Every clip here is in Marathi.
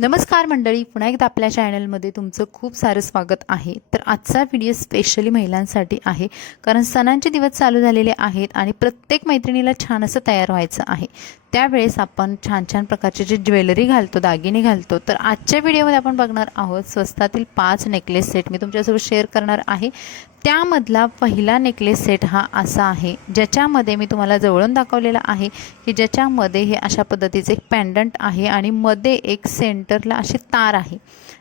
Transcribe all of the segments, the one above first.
नमस्कार मंडळी, पुन्हा एकदा आपल्या चॅनलमध्ये तुमचं खूप सारं स्वागत आहे। तर आजचा व्हिडिओ स्पेशली महिलांसाठी आहे, कारण सणांचे दिवस चालू झालेले आहेत आणि प्रत्येक मैत्रिणीला छान असं तयार व्हायचं आहे। त्यावेळेस आपण छान छान प्रकारचे जे ज्वेलरी घालतो, दागिने घालतो। तर आजच्या व्हिडिओमध्ये आपण बघणार आहोत स्वस्तातील 5 नेकलेस सेट मी तुमच्यासोबत शेअर करणार आहे। त्यामधला पहिला नेकलेस सेट हा असा आहे, ज्याच्यामध्ये मी तुम्हाला जवळून दाखवलेला आहे की ज्याच्यामध्ये हे अशा पद्धतीचे एक पेंडंट आहे आणि मध्ये एक सेंटरला अशी तार आहे।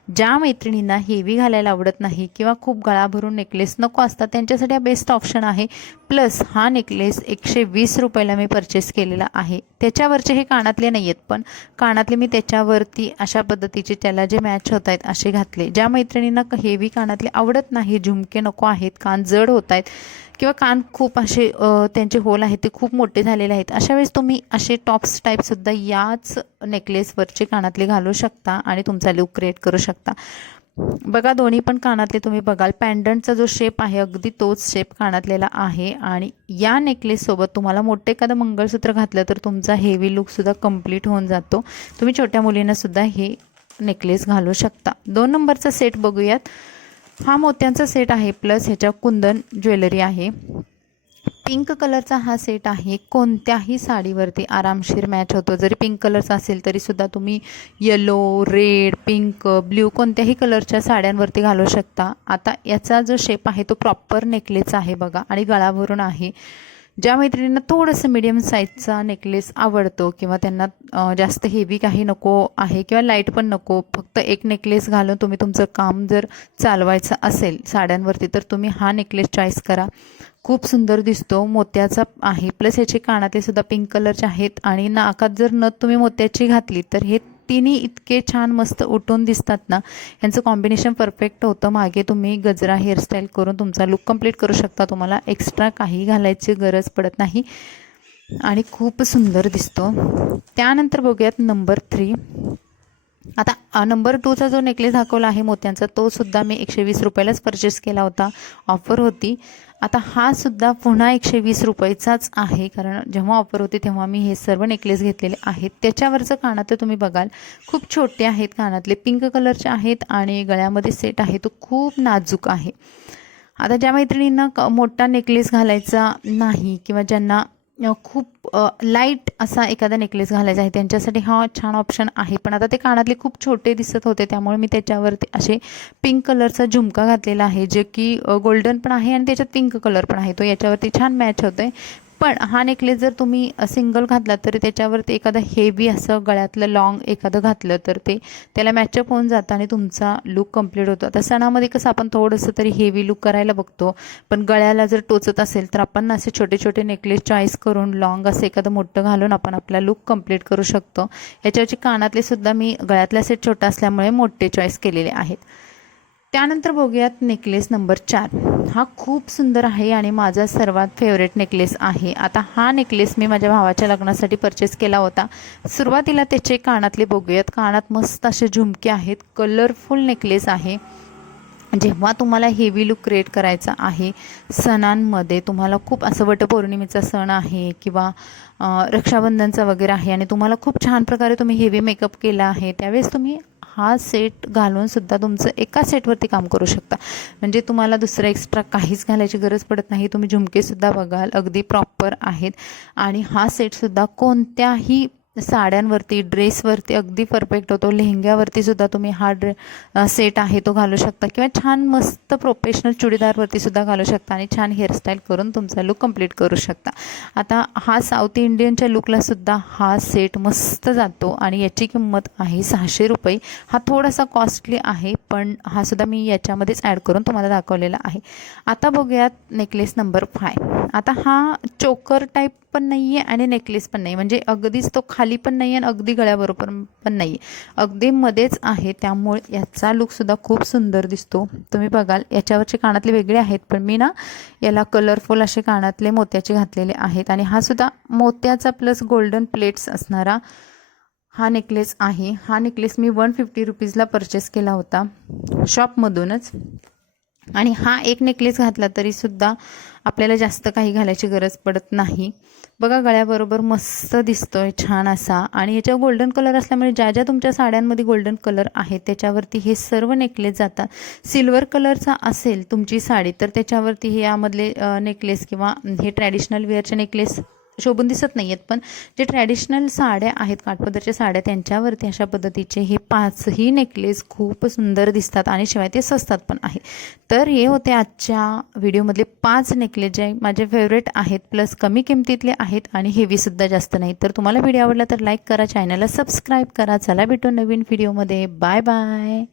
ज्या मैत्रिणींना हेवी घालायला आवडत नाही किंवा खूप गळा भरून नेकलेस नको असतात त्यांच्यासाठी हा बेस्ट ऑप्शन आहे। प्लस हा नेकलेस 120 रुपयाला मी परचेस केलेला आहे। त्याच्यावरचे हे कानातले नाही आहेत, पण कानातले मी त्याच्यावरती अशा पद्धतीचे त्याला जे मॅच होत आहेत असे घातले। ज्या मैत्रिणींना हेवी कानातले आवडत नाही, झुमके नको आहेत, कान जड होत आहेत किंवा कान खूप असे त्यांचे होल आहेत ते खूप मोठे झालेले आहेत, अशा वेळेस तुम्ही असे टॉप्स टाईपसुद्धा याच नेकलेसवरचे कानातले घालू शकता आणि तुमचा लुक क्रिएट करू शकता। बघा, दोन्ही पण कानातले तुम्ही बघाल, पॅन्डंटचा जो शेप आहे अगदी तोच शेप कानातलेला आहे। आणि या नेकलेससोबत तुम्हाला मोठे एखादं मंगळसूत्र घातलं तर तुमचा हेवी लुकसुद्धा कंप्लीट होऊन जातो। तुम्ही छोट्या मुलींनासुद्धा हे नेकलेस घालू शकता। 2 नंबरचा सेट बघूयात। हा मोत्यांचा सेट आहे, प्लस ह्याच्या कुंदन ज्वेलरी आहे। पिंक कलरचा हा सेट आहे, कोणत्याही साडीवरती आरामशीर मॅच होतो। जरी पिंक कलरचा असेल तरीसुद्धा तुम्ही येलो, रेड, पिंक, ब्ल्यू कोणत्याही कलरच्या साड्यांवरती घालू शकता। आता याचा जो शेप आहे तो प्रॉपर नेकलेस आहे बघा, आणि गळा भरून आहे। ज्या मैत्रिणींना थोडंसं मीडियम साईजचा नेकलेस आवडतो किंवा त्यांना जास्त हेवी काही नको आहे किंवा लाईट पण नको, फक्त एक नेकलेस घालून तुम्ही तुमचं काम जर चालवायचं असेल साड्यांवरती तर तुम्ही हा नेकलेस चॉईस करा। खूप सुंदर दिसतो, मोत्याचा आहे, प्लस ह्याचे कानातले सुद्धा पिंक कलरचे आहेत आणि नाकात जर नथ तुम्ही मोत्याची घातली तर हे तिन्ही इतके छान मस्त उठून दिसतात ना, यांचं कॉम्बिनेशन परफेक्ट होतं। मागे तुम्ही गजरा हेअरस्टाईल करून तुमचा लुक कंप्लीट करू शकता, तुम्हाला एक्स्ट्रा काही घालायची गरज पडत नाही आणि खूप सुंदर दिसतो। त्यानंतर बघूयात नंबर 3। आता नंबर 2चा जो नेकलेस दाखवला आहे मोत्यांचा, तो सुद्धा मी 120 रुपयालाच परचेस केला होता, ऑफर होती। आता हा सुद्धा पुन्हा 120 रुपयाचाच आहे, कारण जेव्हा ऑफर होती तेव्हा मी हे सर्व नेकलेस घेतलेले आहेत। त्याच्यावरचं कानातले तुम्ही बघाल, खूप छोटे आहेत कानातले, पिंक कलरचे आहेत आणि गळ्यामध्ये सेट आहे तो खूप नाजूक आहे। आता ज्या मैत्रिणींना मोठा नेकलेस घालायचा नाही किंवा ज्यांना खूप लाईट असा एखादा नेकलेस घालायचा आहे त्यांच्यासाठी हा छान ऑप्शन आहे। पण आता ते कानातले खूप छोटे दिसत होते त्यामुळे मी त्याच्यावरती असे पिंक कलरचा झुमका घातलेला आहे, जे की गोल्डन पण आहे आणि त्याच्यात पिंक कलर पण आहे, तो याच्यावरती छान मॅच होतोय। पण हा नेकलेस जर तुम्ही सिंगल घातला तर त्याच्यावरती एखादं हेवी असं गळ्यातलं लॉंग एखादं घातलं तर ते त्याला मॅचअप होऊन जातं आणि तुमचा लुक कंप्लीट होतो। आता सणामध्ये कसं आपण थोडंसं तरी हेवी लुक करायला बघतो, पण गळ्याला जर टोचत असेल तर आपण असे छोटे छोटे नेकलेस चॉईस करून लॉंग असं एखादं मोठं घालून आपण आपला लुक कंप्लीट करू शकतो। याच्यावरची कानातले सुद्धा मी गळ्यातला सेट छोटा असल्यामुळे मोठे चॉईस केलेले आहेत। त्यानंतर बघूयात नेकलेस नंबर 4। हा खूप सुंदर आहे आणि माझा सर्वात फेवरेट नेकलेस आहे। आता हा नेकलेस मी माझ्या भावाच्या लग्नासाठी परचेस केला होता। सुरुवातीला त्याचे कानातले बघूयात, कानात मस्त असे झुमके आहेत, कलरफुल नेकलेस आहे। जेव्हा तुम्हाला हेवी लुक क्रिएट करायचा आहे सणांमध्ये, तुम्हाला खूप असं वटपौर्णिमेचा सण आहे किंवा रक्षाबंधनचा वगैरे आहे आणि तुम्हाला खूप छान प्रकारे तुम्ही हेवी मेकअप केला आहे, त्यावेळेस तुम्ही हा सेट घालून सुद्धा तुमचं एका सेटवरती काम करू शकता। म्हणजे तुम्हाला दुसरं एक्स्ट्रा काहीच घालायची गरज पडत नाही। तुम्ही झुमकेसुद्धा बघाल अगदी प्रॉपर आहेत आणि हा सेटसुद्धा कोणत्याही साड्यांवरती, ड्रेसवरती अगदी परफेक्ट होतो। लेहंग्यावरती सुद्धा तुम्ही हा सेट आहे तो घालू शकता किंवा छान मस्त प्रोफेशनल चुडीदारवरती सुद्धा घालू शकता आणि छान हेअरस्टाईल करून तुमचा लुक कंप्लीट करू शकता। आता हा साऊथ इंडियनच्या लुकला सुद्धा हा सेट मस्त जातो आणि याची किंमत आहे 600 रुपये। हा थोडासा कॉस्टली आहे, पण हा सुद्धा मी याच्यामध्येच ॲड करून तुम्हाला दाखवलेला आहे। आता बघूयात नेकलेस नंबर 5। आता हा चोकर टाईप पण नाही आहे आणि नेकलेस पण नाही, म्हणजे अगदीच तो खाली पण नाही आणि अगदी गळ्याबरोबर पण नाही, अगदी मध्येच आहे। त्यामुळे याचा लुकसुद्धा खूप सुंदर दिसतो। तुम्ही बघाल याच्यावरचे कानातले वेगळे आहेत, पण मी ना याला कलरफुल असे कानातले मोत्याचे घातलेले आहेत आणि हा सुद्धा मोत्याचा प्लस गोल्डन प्लेट्स असणारा हा नेकलेस आहे। हा नेकलेस मी 150 रुपीजला परचेस केला होता शॉपमधूनच, आणि हा एक नेकलेस घातला तरीसुद्धा आपल्याला जास्त काही घालायची गरज पडत नाही. बघा गळ्याबरोबर मस्त दिसतोय छान असा. आणि याच्यावर गोल्डन कलर असल्यामुळे ज्या ज्या तुमच्या साड्यांमध्ये गोल्डन कलर आहे त्याच्यावरती हे सर्व नेकलेस जातात. सिल्वर कलरचा असेल तुमची साडी तर त्याच्यावरती हे यामधले नेकलेस किंवा हे ट्रॅडिशनल वेअरचे नेकलेस शोभून दिसत नाही आहेत. पण जे ट्रॅडिशनल साड्या आहेत काठपदरच्या साड्या त्यांच्यावरती अशा पद्धतीचे हे 5ही नेकलेस खूप सुंदर दिसतात आणि शिवाय ते स्वस्तात पण आहे. तर हे होते आजच्या व्हिडिओमधले 5 नेकलेस जे माझे फेवरेट आहेत, प्लस कमी किमतीतले आहेत आणि हेवीसुद्धा जास्त नाही. तर तुम्हाला व्हिडिओ आवडला तर लाईक करा, चॅनलला सबस्क्राईब करा. चला भेटू नवीन व्हिडिओमध्ये. Bye bye.